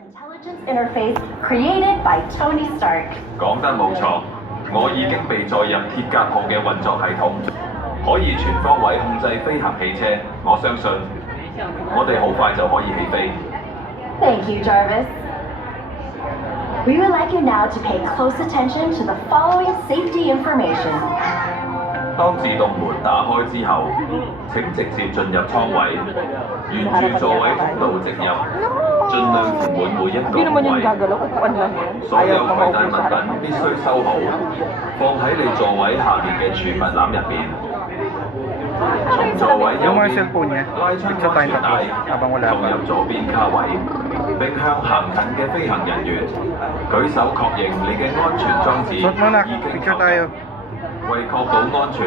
Intelligence interface created by Tony Stark. 講得冇錯，我已經被載入鐵甲號嘅運作系統，可以全方位控制飛行汽車。我相信我哋好快就可以起飛。Thank you, Jarvis. We would like you now to pay close attention to the following safety information. 當自動門打開之後，請直接進入艙位，沿住座位通道直入，盡量填滿每一個位。所有攜帶物品必須收好，放喺你座位下面嘅儲物籃入邊。從座位右邊拉出安全帶，放入左邊卡位，並向行近嘅飛行人員舉手確認你嘅安全裝置已經投入。為確保安全，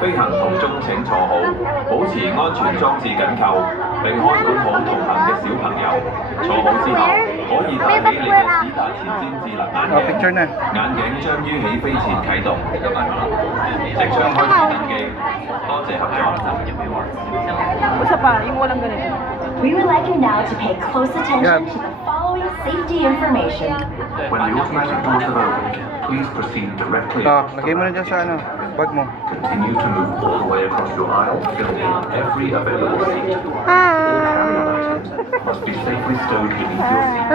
飛行途中請坐好，保持安全裝置緊扣，並看管好同行嘅小朋友。坐好之後，可以戴起你嘅史達前瞻智能眼鏡。眼鏡將於起飛前啟動。即將開始登機，多謝合作。We would like you now to pay close attention to the following safety information. When the automatic doors have opened, please proceed directly. Lagay mo na dyan sa bag mo. Continue to move all the way across your aisle, filling in every available seat. All carry-on items must be safely stowed beneath your seat.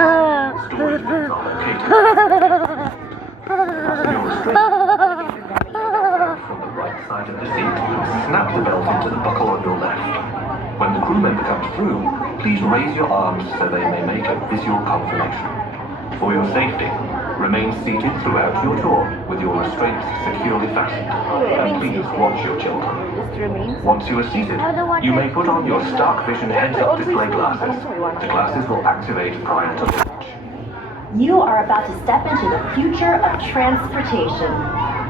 Storage bins are located. Fasten your restraint from the right side of the seat and snap the belt into the buckle on your left. When the crew member comes through, please raise your arms so they may make a visual confirmation. For your safety, remain seated throughout your tour with your restraints securely fastened. And please watch your children. Once you are seated, you may put on your Stark Vision heads-up display glasses. The glasses will activate prior to launch. You are about to step into the future of transportation.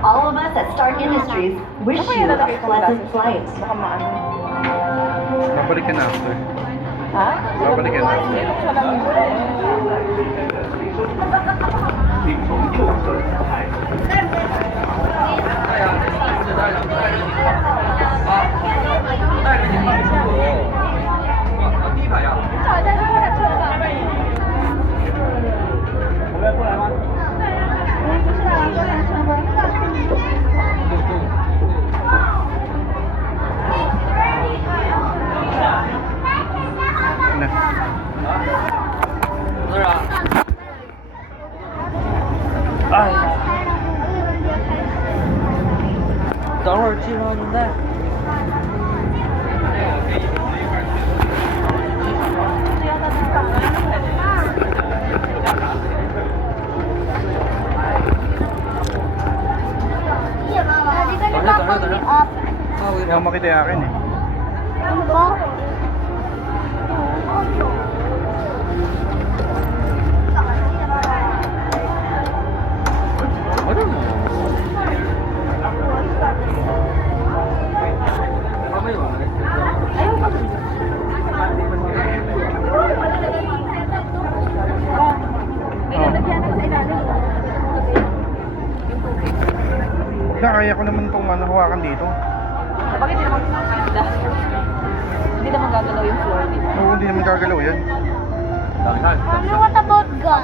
All of us at Stark Industries wish you a pleasant flight. Babalik ka na after. Babalik ka na after. Hindi ako makita yung akin eh. Ano ba? Kaya ko naman itong hawakan dito. Bakit hindi naman hindi naman gagalaw yung floor dito? Oo, hindi naman gagalaw yan. What about gun?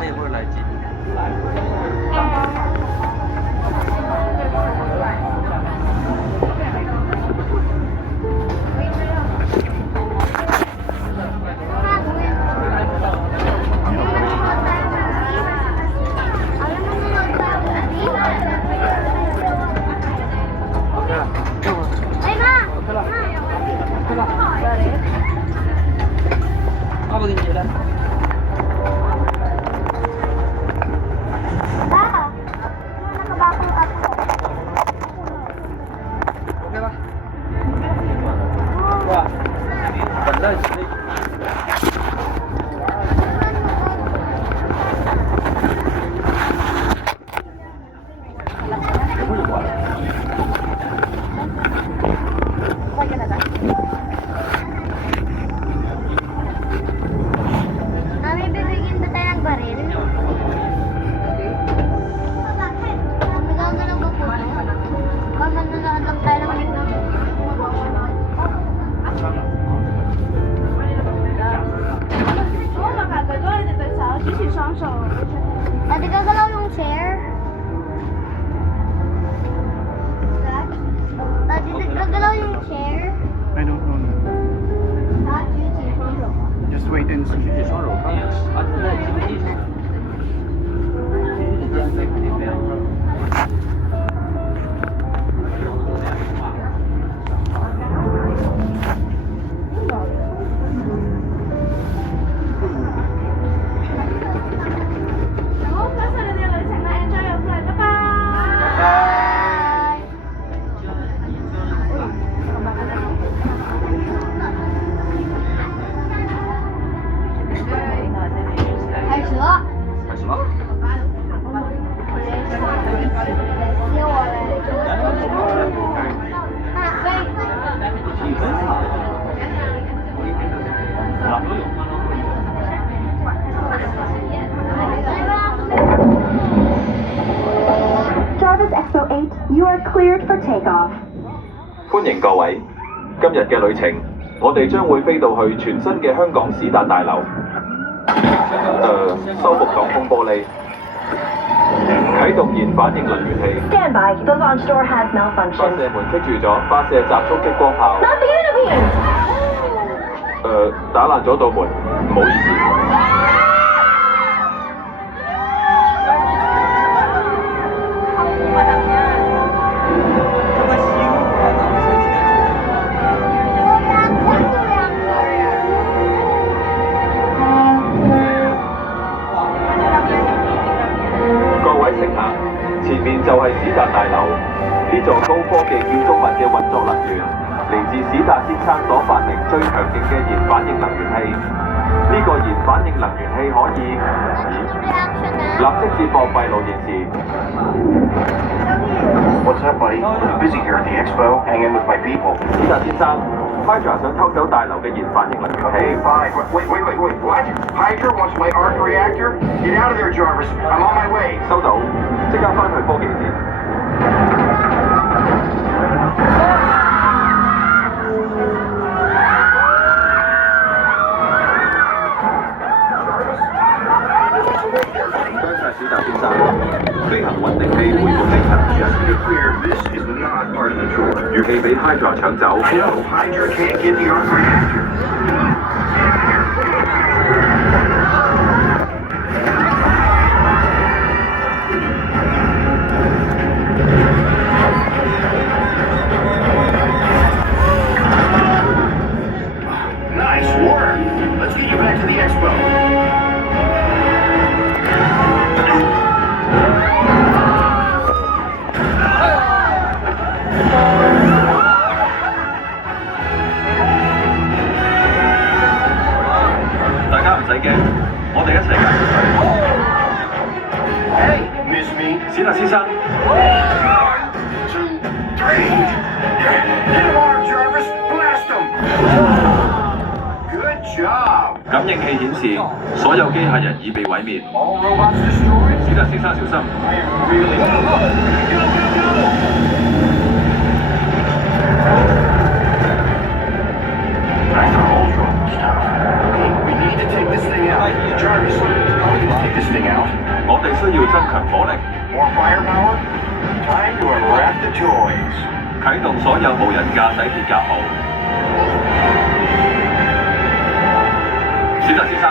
Pwede gagalaw yung chair? Daddy, gagalaw yung chair? I don't know. Not YouTube. Just wait and see. Jarvis Expo 8, you are cleared for takeoff. 歡迎各位，今日嘅旅程，我哋將會飛到去全新嘅香港史達大樓。修復擋風玻璃，啟動燃反應能源器。 Stand by, the launch door has 發 malfunctioned. 射門棘住咗，發射集束激光炮。 Not the enemy! 打爛咗道門，唔好意思。各位乘客，前面就係史達大樓，呢座高科技建築物嘅運作能源嚟自史達先生所發明最強勁嘅燃反應能源器。呢個燃反應能源器可以立即接駁閉路電視。 What's up, buddy? I'm busy here at the expo, hanging with my people. 史達先生 ，Hydra 想偷走大樓嘅燃反應能源 Okay, 器。 fine. Wait. What? Hydra wants my arc reactor? Get out of there, Jarvis. I'm on my way. 收到，即刻翻去科技線。 多謝史達先生，飛行穩定器恢復飛行。 Just to be clear, this is not part of the tour. 預期俾 Hydra 搶走。 No, Hydra can't get the arc reactor. Nice work. Let's get you back to the expo. Hey, miss me. 史達先生， One, two, three. Hit him hard, Jarvis. Blast him. Good job. 感應器顯示所有機械人已被毀滅。 All robots destroyed. 史達先生小心。 I am really. Go! That's our ultra stuff. Hey, we need to take this thing out. Jarvis, how are we gonna take this thing out? 我哋需要增強火力， More firepower? Time to unwrap the toys. 啟動所有無人駕駛鐵甲號。史達先生，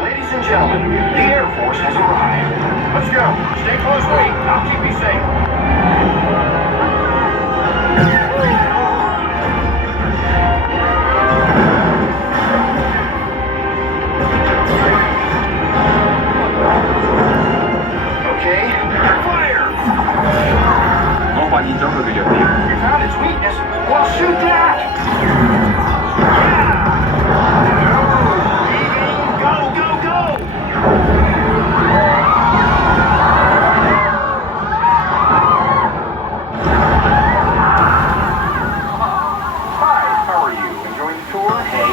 Ladies and gentlemen, the Air Force has arrived. Let's go. Stay close to me. I'll keep you safe. Okay, fire! 我發現咗佢嘅弱點。 You found its weakness. Well, shoot that! Yeah! Go! Hi, how are you? Enjoying the tour? Hey.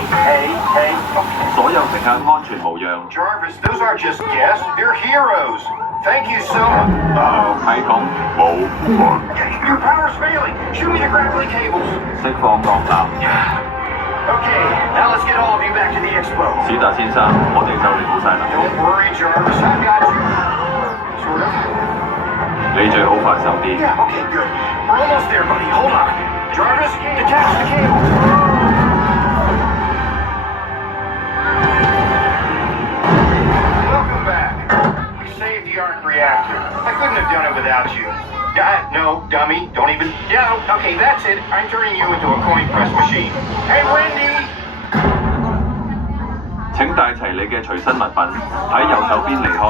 Okay. 所有乘客安全無恙。 Jarvis, those aren't just guests. They're heroes. Thank you so much. Uh-oh. 系統冇 Your power's failing. Shoot me the grappling cables. 釋放鋼纜。 Got it. 我發現咗佢嘅弱點。 You found its weakness. Well, shoot that! 我哋需要增強火力。Okay, now let's get all of you back to the expo. 史達先生，我哋就嚟到晒啦， Don't worry, Jarvis. I got you. Sort of. 你最好快手啲。 Yeah, okay, good. We're almost there, buddy. Hold on. Jarvis, detach the cable. Welcome back. We saved the arc reactor. I couldn't have done it without you. No, dummy. Don't even. Yeah, okay, that's it. I'm turning you into a coin press machine. Hey, Wendy! 請帶齊你嘅隨身物品，喺右手邊離開。